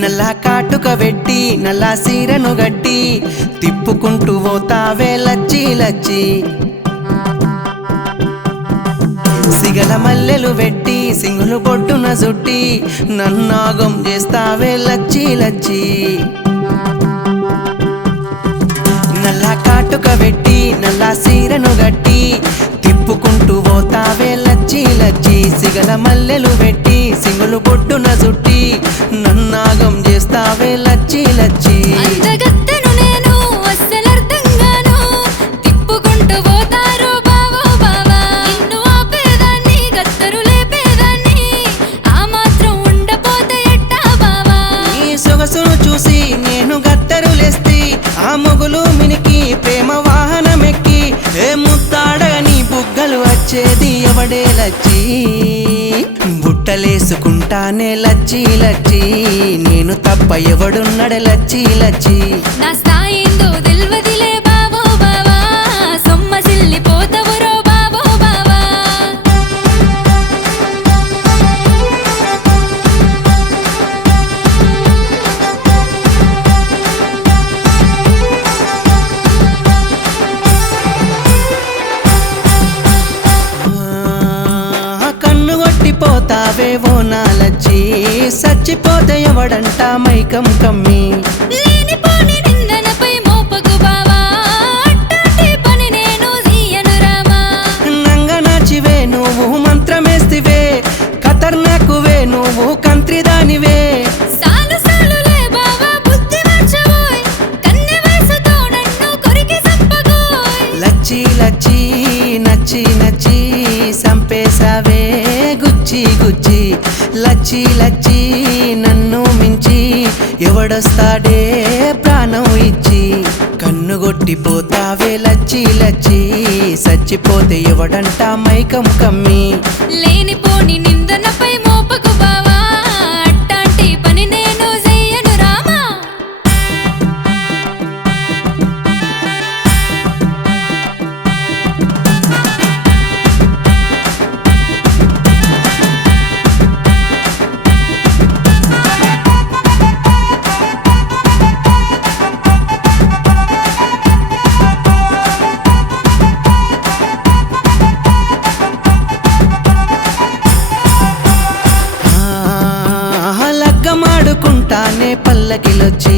నల్లా కాటుక వెట్టి నల్లా సీరను గట్టి తిప్పుకుంటూ పోతావే లచ్చి లచ్చి సిగల మల్లెలు వెట్టి సింగులు పొట్టున చుట్టి నన్నాగం చేస్తావే లచ్చి లచ్చి నల్లా కాటుక వెట్టి నల్లా సీరను గట్టి తిప్పుకుంటూ పోతావే లచ్చి లచ్చి సిగల మల్లెలు వెట్టి సింగులు పొట్టున చుట్టి నన్నాగం చేస్తావే లచ్చి లచ్చి అందగత్తెను నేను అస్సలర్థంగాను తిప్పుకుంటూ పోతారు బావో బావా నిన్ను ఆపేదాన్ని గత్తరు లేపేదాన్ని ఆ మాత్రం ఉండపోతే ఎట్టా బావా నీ సొగసును చూసి నేను గత్తరులేస్తి ఆ మొగులు మినికి ప్రేమ వాహనమెక్కి ఏ ముత్తాడగా నీ బుగ్గలు వచ్చేది ఎవడే లచ్చి బుట్టలేసుకుంటానే లచ్చి లచ్చి నేను తప్ప ఎవడున్నడే లచ్చి లచ్చి నా స్థాయిందో తెల్వదిలే బావో బావా సొమ్మసిల్లిపోతవురో బావో బావా కన్ను కొట్టిపోతావే ఓ నాలచ్చి సచ్చిపోతే ఎవడంట మైకం కమ్మి లేనిపోని నిందనపై మోపకు బావా అట్టాటి పని నేను చెయ్యను రామా నంగ నాచివే నువ్వు మంత్రమేస్తివే ఖతర్నాకువే నువ్వు కంత్రిదానివే సాలు సాలులే బావా బుద్ధి మార్చబోయ్ కన్నె వయసుతో నన్ను కొరికి సంపగోయ్ లచ్చి లచ్చి నచ్చి నచ్చి సంపేసావే గుచ్చి గుచ్చి లచ్చి లచ్చి నన్ను మించి ఎవడొస్తాడే ప్రాణం ఇచ్చి కన్ను కొట్టిపోతావే లచ్చి లచ్చి సచ్చిపోతే ఎవడంట మైకం కమ్మి లేనిపోని నిందనపై మోపకు బావా అట్టాంటి పని నేను చెయ్యను రామా లగ్గమాడుకుంటానే పల్లకిలొచ్చి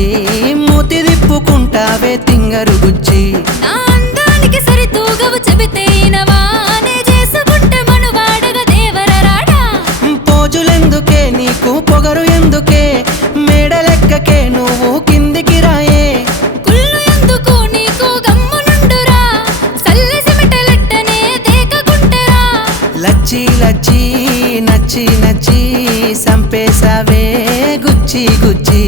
మూతి తిప్పుకుంటావే తింగరు గుచ్చి నా అందానికి సరితూగవు చెబితే ఇనవా నే చేసుకుంటే మనువాడగా దేవర రాడా పోజులెందుకే నీకు పొగరు ఎందుకే మేడలెక్కకే నువ్వు కిందికి రాయే కుళ్ళు ఎందుకు నీకు గమ్మునుండురా సల్లె సిమిటలెట్టనే దేకకుంటరా లచ్చి లచ్చి నచ్చి నచ్చి సంపేసావే గుచ్చి గుచ్చి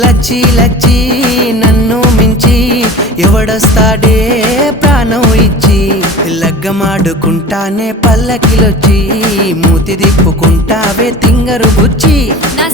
లచ్చి లచ్చి నన్ను మించి ఎవడొస్తాడే ప్రాణం ఇచ్చి లగ్గమాడుకుంటానే పల్లకిలొచ్చి మూతి తిప్పుకుంటావే తింగరు బుచ్చి నా